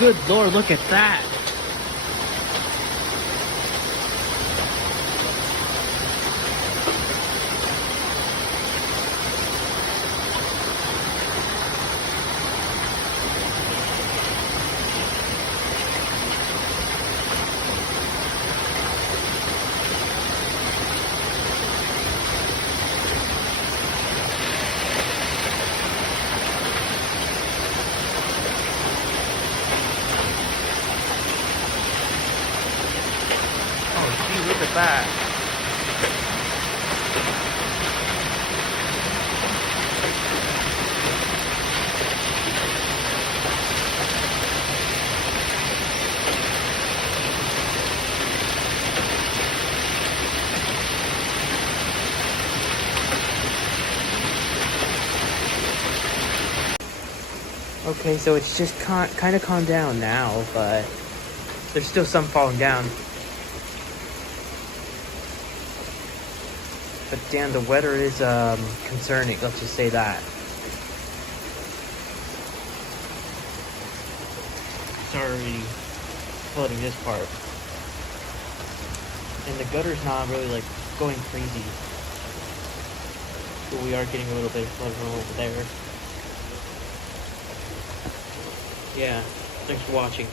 Good Lord, look at that. Oh, gee, look at that. Okay, so it's just kind of calmed down now, but there's still some falling down. But damn, the weather is concerning, let's just say that. Sorry, flooding this part. And the gutter's not really like going crazy. But we are getting a little bit of flood from over there. Yeah, thanks for watching.